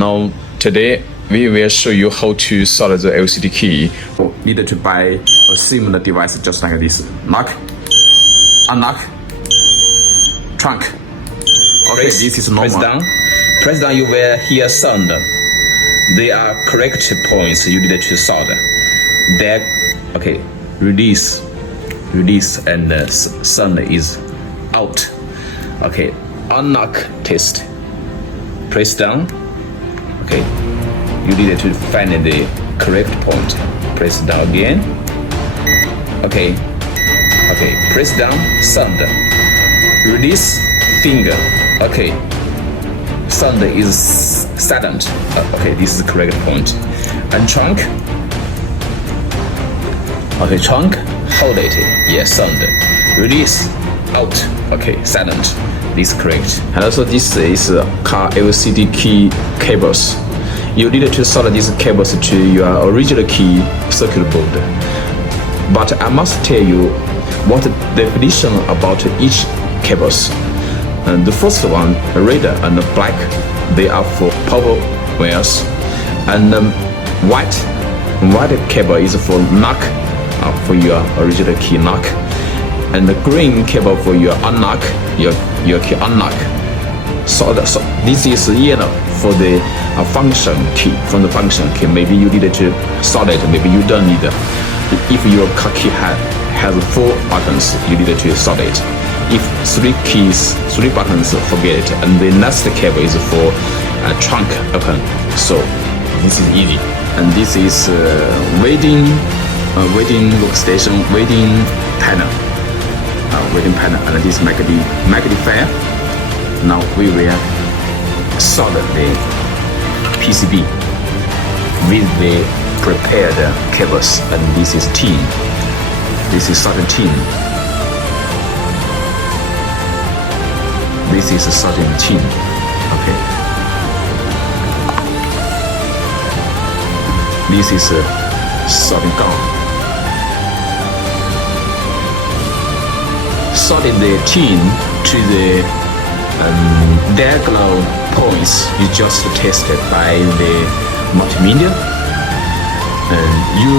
Now today we will show you how to solder the LCD key. Need to buy a similar device just like this. Lock, unlock, trunk. Okay, this is normal. Press down, you will hear sound. They are correct points you need to solder. There, okay, release, and sound is out. Okay, unlock test. Press down. Okay, you need to find the correct point. Press down again. Okay, press down, sound. Release finger. Okay, sound is silent. Okay, this is the correct point. And trunk. Okay, trunk, hold it. Yes, sound. Release, out. Okay, silent. This is correct. And also this is car LCD key cables. You need to solder these cables to your original key circuit board. But I must tell you what the definition about each cables. And the first one, red and black, they are for power wires, and white cable is for lock, for your original key lock, and the green cable for your unlock, your key unlock. So this is yellow for the function key. From the function key, maybe you need to solder it, maybe you don't need it. If your car key has 4 buttons, you need to solder it. If 3 buttons, forget it. And the next cable is for trunk open. So this is easy. And this is welding workstation, welding panel, and this magnifier. Now we will solder the PCB with the prepared cables, and this is tin. This is solder tin. This is a soldering tin. Okay. This is a soldering gun. Solder the tin to the diagonal points is just tested by the multimeter. And you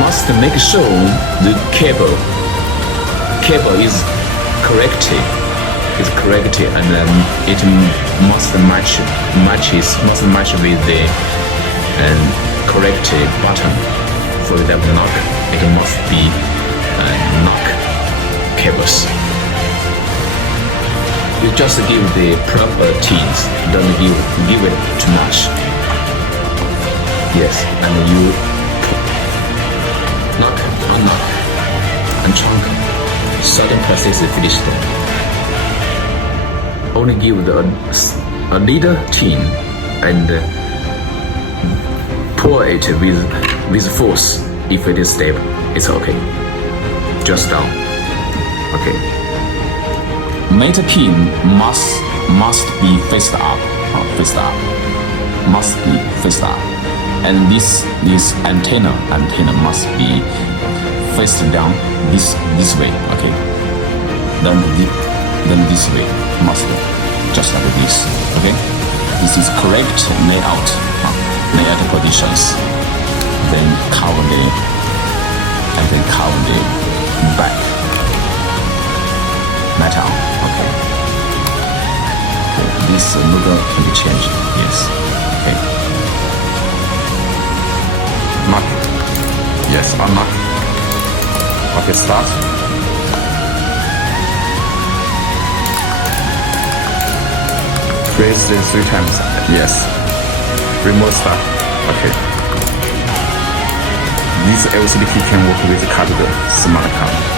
must make sure the cable is correct, and it must match with the correct button. For example, knock, it must be knock cables. You just give the proper tins, don't give it too much. Yes, and you knock, unlock, and trunk. Certain process is finished. Only give a little tin and pour it with force. If it is stable, it's okay. Just down. Okay. Metal pin must be faced up. Must be faced up. And this antenna must be faced down this way. Okay. Then this way must just like this. Okay. This is correct layout positions. Then cover the back metal. Okay. This logo can be changed. Yes. Okay. Lock. Yes. Unlock. Okay. Start. Press it 3 times. Yes. Remote start. Okay. This LCD key can work with Cardot smart card.